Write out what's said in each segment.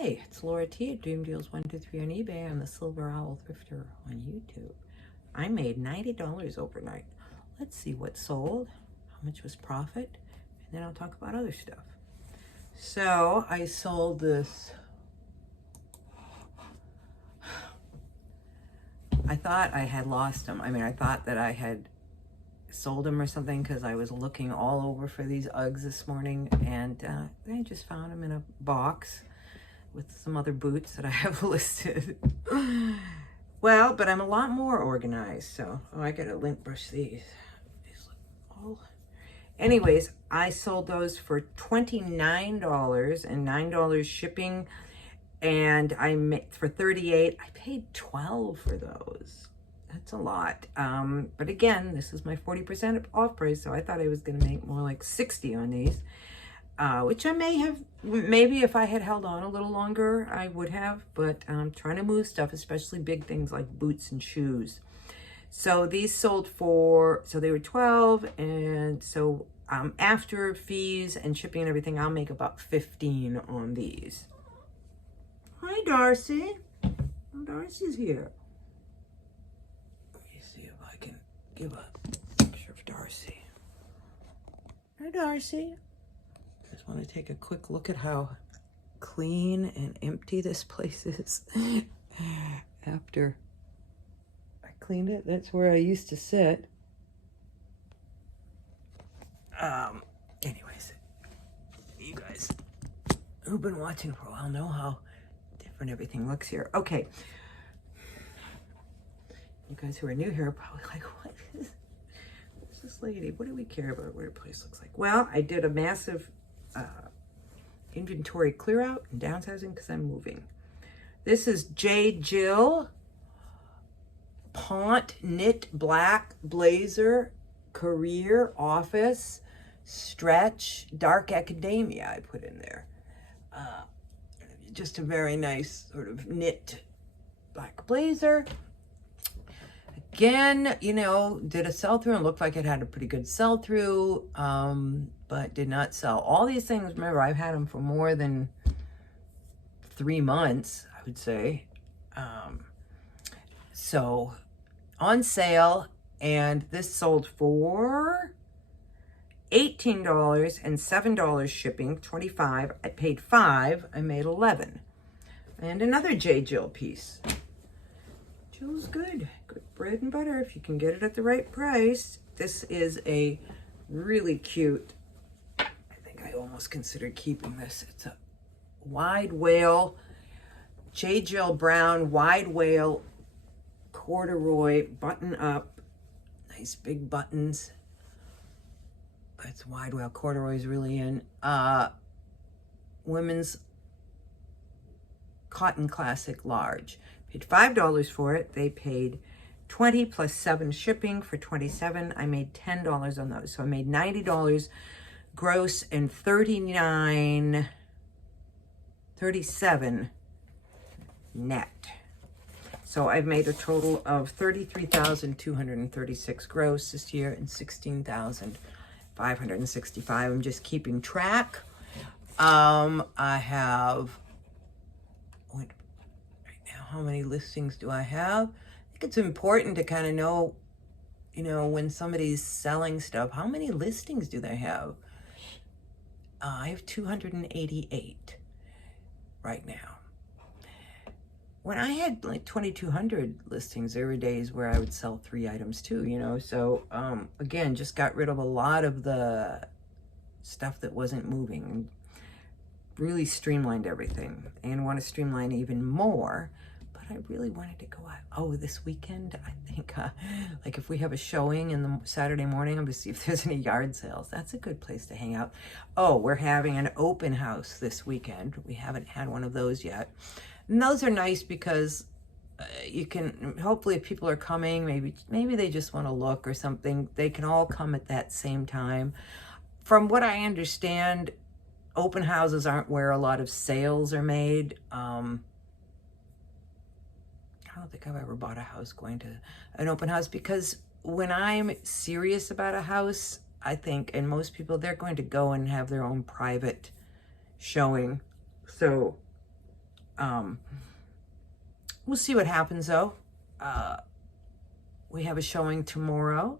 Hi, it's Laura T at Dream Deals 123 on eBay. I'm the Silver Owl Thrifter on YouTube. I made $90 overnight. Let's see what sold, how much was profit, and then I'll talk about other stuff. So I sold this. I thought I had lost them. I mean, I thought that I had sold them or something because I was looking all over for these Uggs this morning, and I just found them in a box with some other boots that I have listed. Well, but I'm a lot more organized, so I gotta lint brush these. These look all... Anyways, I sold those for $29 and $9 shipping, and I made for $38. I paid $12 for those. That's a lot. But again, this is my 40% off price, so I thought I was gonna make more like $60 on these. Which I may have, maybe if I had held on a little longer, I would have, but I'm trying to move stuff, especially big things like boots and shoes. So these sold for, so they were 12, and so after fees and shipping and everything, I'll make about 15 on these. Hi, Darcy. Darcy's here. Let me see if I can give a picture of Darcy. Hi, Darcy. Just want to take a quick look at how clean and empty this place is. After I cleaned it, that's where I used to sit. Anyways, you guys who've been watching for a while know how different everything looks here. Okay. You guys who are new here are probably like, who's this lady? What do we care about what her place looks like? Well, I did a massive inventory clear out and downsizing because I'm moving. This is J. Jill Pont Knit Black Blazer Career Office Stretch Dark Academia I put in there. Just a very nice sort of knit black blazer. Again, you know, did a sell-through and looked like it had a pretty good sell-through, but did not sell. All these things, remember, I've had them for more than 3 months, I would say. So on sale, and this sold for $18 and $7 shipping, $25. I paid $5. I made $11. And another J. Jill piece. Jill's good. Good bread and butter if you can get it at the right price. This is a really cute, I think I almost considered keeping this. It's a wide wale, J. Jill Brown wide wale corduroy button up. Nice big buttons. It's wide wale corduroy is really in. Women's cotton classic large. Paid $5 for it. They paid $20 plus $7 shipping for $27. I made $10 on those. So I made $90 gross and $37 net. So I've made a total of $33,236 gross this year and $16,565. I'm just keeping track. I have, right now, how many listings do I have? I think it's important to kind of know, you know, when somebody's selling stuff, how many listings do they have? I have 288 right now. When I had like 2,200 listings, there were days where I would sell 3 items too, you know? So, again, just got rid of a lot of the stuff that wasn't moving. Really streamlined everything and want to streamline even more. But I really wanted to go out. Oh, this weekend, I think, like if we have a showing in the Saturday morning, I'm going to see if there's any yard sales. That's a good place to hang out. Oh, we're having an open house this weekend. We haven't had one of those yet. And those are nice because you can, hopefully if people are coming, maybe they just want to look or something, they can all come at that same time. From what I understand, open houses aren't where a lot of sales are made. I don't think I've ever bought a house going to an open house, because when I'm serious about a house, I think, and most people, they're going to go and have their own private showing. So We'll see what happens though. We have a showing tomorrow.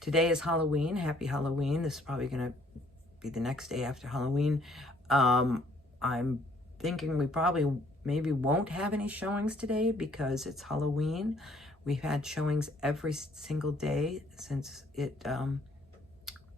Today is Halloween. Happy Halloween. This is probably going to be the next day after Halloween. I'm thinking we probably maybe won't have any showings today because it's Halloween. We've had showings every single day since it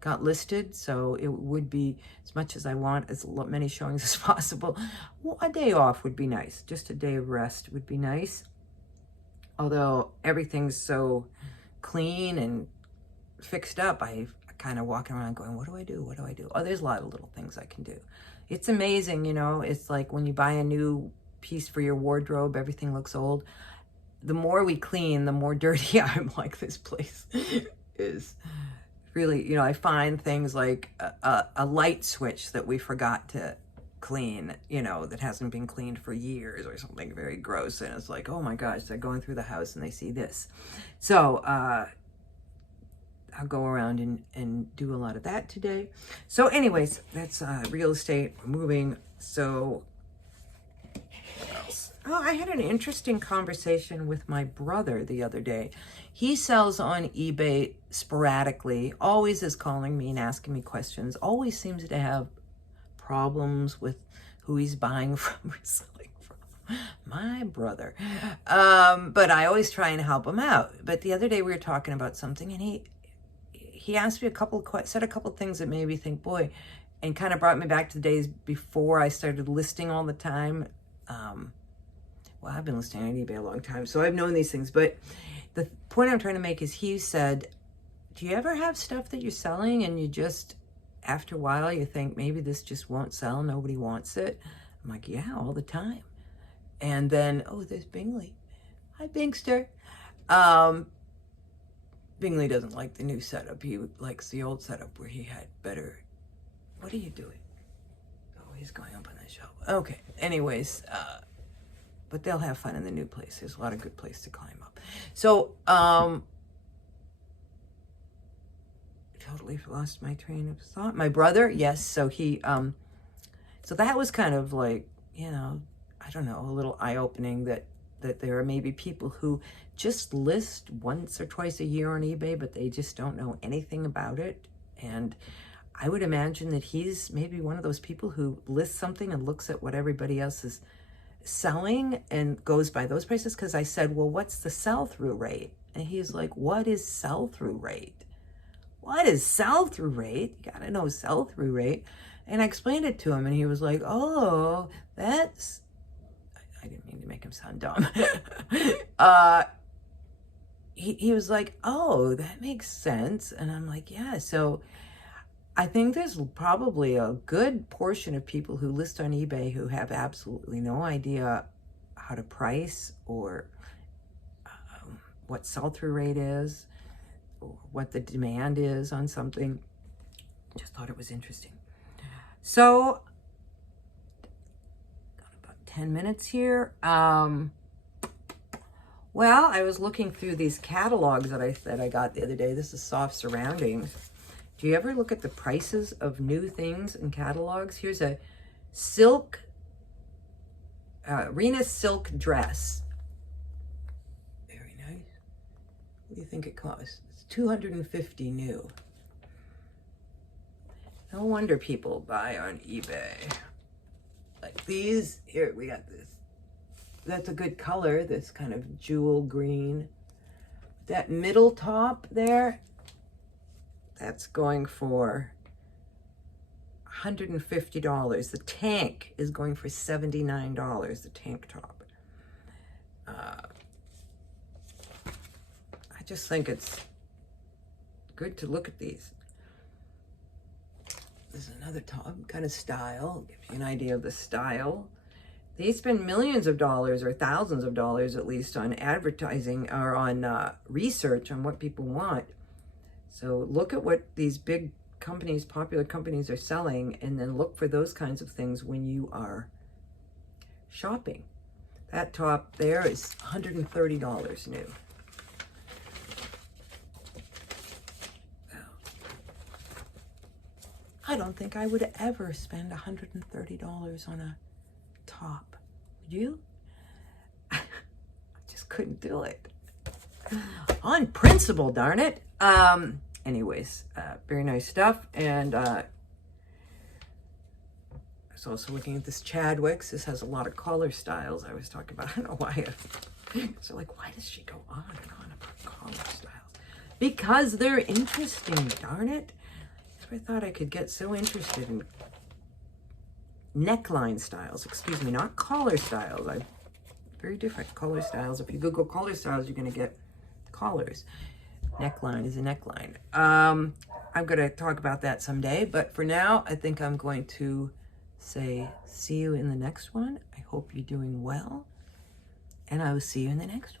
got listed, so it would be, as much as I want as many showings as possible, well, a day off would be nice. Just a day of rest would be nice. Although everything's so clean and fixed up, I kind of walking around going, what do I do? What do I do? Oh, there's a lot of little things I can do. It's amazing, you know, it's like when you buy a new piece for your wardrobe, everything looks old. The more we clean, the more dirty I'm like, this place is really, you know, I find things like a light switch that we forgot to clean, you know, that hasn't been cleaned for years or something very gross. And it's like, oh my gosh, they're going through the house and they see this. So, I'll go around and do a lot of that today. So anyways, that's real estate, moving. So what else? Oh, I had an interesting conversation with my brother the other day. He sells on eBay sporadically, always is calling me and asking me questions, always seems to have problems with who he's buying from or selling from. My brother. But I always try and help him out. But the other day we were talking about something and he asked me said a couple things that made me think, boy, and kind of brought me back to the days before I started listing all the time. Well, I've been listing on eBay a long time, so I've known these things. But the point I'm trying to make is he said, do you ever have stuff that you're selling and you just, after a while, you think maybe this just won't sell, nobody wants it? I'm like, yeah, all the time. And then, oh, there's Bingley. Hi, Bingster. Bingley doesn't like the new setup. He likes the old setup where he had better... What are you doing? Oh, he's going up on the shelf. Okay, anyways, but they'll have fun in the new place. There's a lot of good place to climb up. So, totally lost my train of thought. My brother, yes, so he, so that was kind of like, you know, I don't know, a little eye-opening that there are maybe people who just list once or twice a year on eBay, but they just don't know anything about it. And I would imagine that he's maybe one of those people who lists something and looks at what everybody else is selling and goes by those prices. Because I said, well, what's the sell-through rate? And he's like, what is sell-through rate? What is sell-through rate? You gotta know sell-through rate. And I explained it to him and he was like, oh, that's... I didn't mean to make him sound dumb. He was like, oh, that makes sense. And I'm like, yeah. So I think there's probably a good portion of people who list on eBay who have absolutely no idea how to price or what sell-through rate is or what the demand is on something. Just thought it was interesting. So, got about 10 minutes here. Well, I was looking through these catalogs that I got the other day. This is Soft Surroundings. Do you ever look at the prices of new things in catalogs? Here's a silk, Rena silk dress. Very nice. What do you think it costs? It's $250 new. No wonder people buy on eBay. Like these, here we got this. That's a good color, this kind of jewel green. That middle top there, that's going for $150. The tank is going for $79, the tank top. I just think it's good to look at these. This is another top kind of style, gives you an idea of the style. They spend millions of dollars or thousands of dollars at least on advertising or on research on what people want. So look at what these big companies, popular companies are selling, and then look for those kinds of things when you are shopping. That top there is $130 new. I don't think I would ever spend $130 on a top. Could you? I just couldn't do it. On principle, darn it. Anyways, very nice stuff. And I was also looking at this Chadwick's. This has a lot of collar styles I was talking about. I don't know why. So like, why does she go on and on about collar styles? Because they're interesting, darn it. So I thought I could get so interested in neckline styles. Excuse me, not collar styles. Very different collar styles. If you Google collar styles, you're going to get collars. Neckline is a neckline. I'm going to talk about that someday, but for now, I think I'm going to say see you in the next one. I hope you're doing well, and I will see you in the next one.